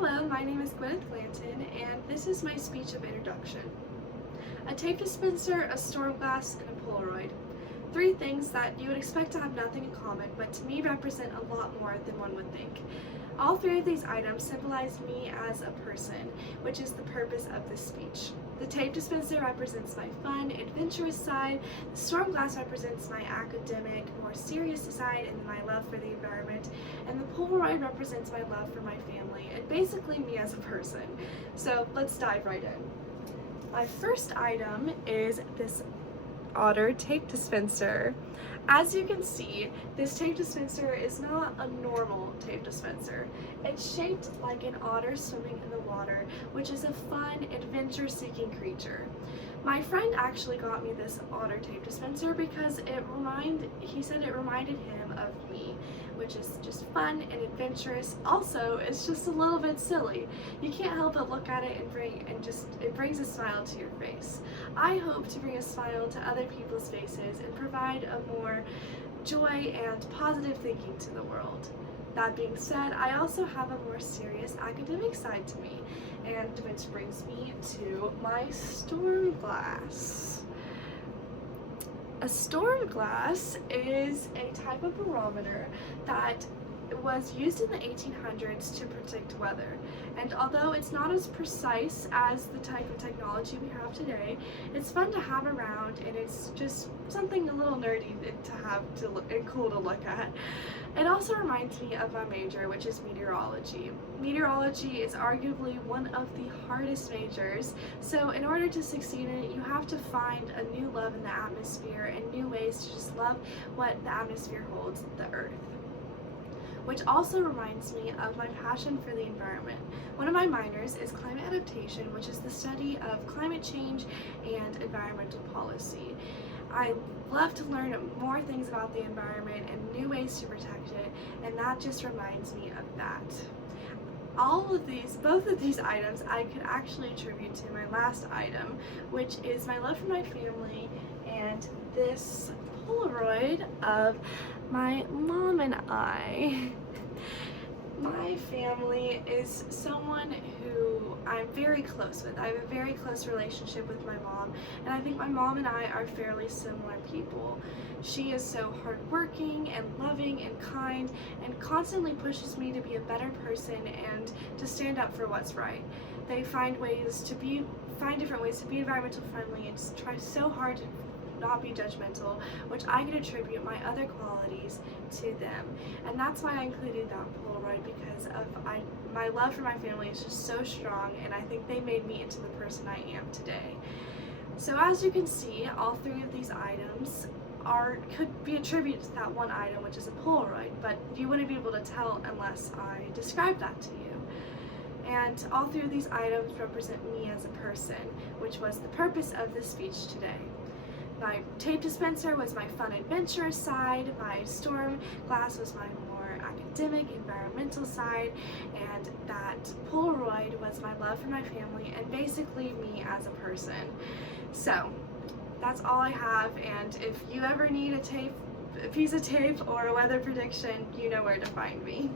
Hello, my name is Gwyneth Glanton, and this is my speech of introduction. A tape dispenser, a storm glass, and a Polaroid. Three things that you would expect to have nothing in common, but to me represent a lot more than one would think. All three of these items symbolize me as a person, which is the purpose of this speech. The tape dispenser represents my fun, adventurous side, the storm glass represents my academic, more serious side and my love for the environment, and the Polaroid represents my love for my family, and basically me as a person. So let's dive right in. My first item is this otter tape dispenser. As you can see, this tape dispenser is not a normal tape dispenser. It's shaped like an otter swimming in the water, which is a fun, adventure-seeking creature. My friend actually got me this otter tape dispenser because he said it reminded him of me, which is just fun and adventurous. Also, it's just a little bit silly. You can't help but look at it it brings a smile to your face. I hope to bring a smile to other people's faces and provide a more joy and positive thinking to the world. That being said, I also have a more serious academic side to me, and which brings me to my storm glass. A storm glass is a type of barometer that was used in the 1800s to predict weather, and although it's not as precise as the type of technology we have today, it's fun to have around, and it's just something a little nerdy to have and cool to look at. It also reminds me of my major, which is meteorology. Meteorology is arguably one of the hardest majors, so in order to succeed in it, you have to find a new love in the atmosphere and new ways to just love what the atmosphere holds, the earth. Which also reminds me of my passion for the environment. One of my minors is climate adaptation, which is the study of climate change and environmental policy. I love to learn more things about the environment and new ways to protect it, and that just reminds me of that. Both of these items I could actually attribute to my last item, which is my love for my family and this Polaroid of my mom and I. My family is someone who I'm very close with. I have a very close relationship with my mom, and I think my mom and I are fairly similar people. She is so hardworking and loving and kind and constantly pushes me to be a better person and to stand up for what's right. They find different ways to be environmental friendly and try so hard to not be judgmental, which I can attribute my other qualities to them. And that's why I included that Polaroid, because my love for my family is just so strong, and I think they made me into the person I am today. So as you can see, all three of these items could be attributed to that one item, which is a Polaroid, but you wouldn't be able to tell unless I described that to you. And all three of these items represent me as a person, which was the purpose of this speech today. My tape dispenser was my fun, adventurous side, my storm glass was my more academic, environmental side, and that Polaroid was my love for my family and basically me as a person. So that's all I have, and if you ever need a piece of tape or a weather prediction, you know where to find me.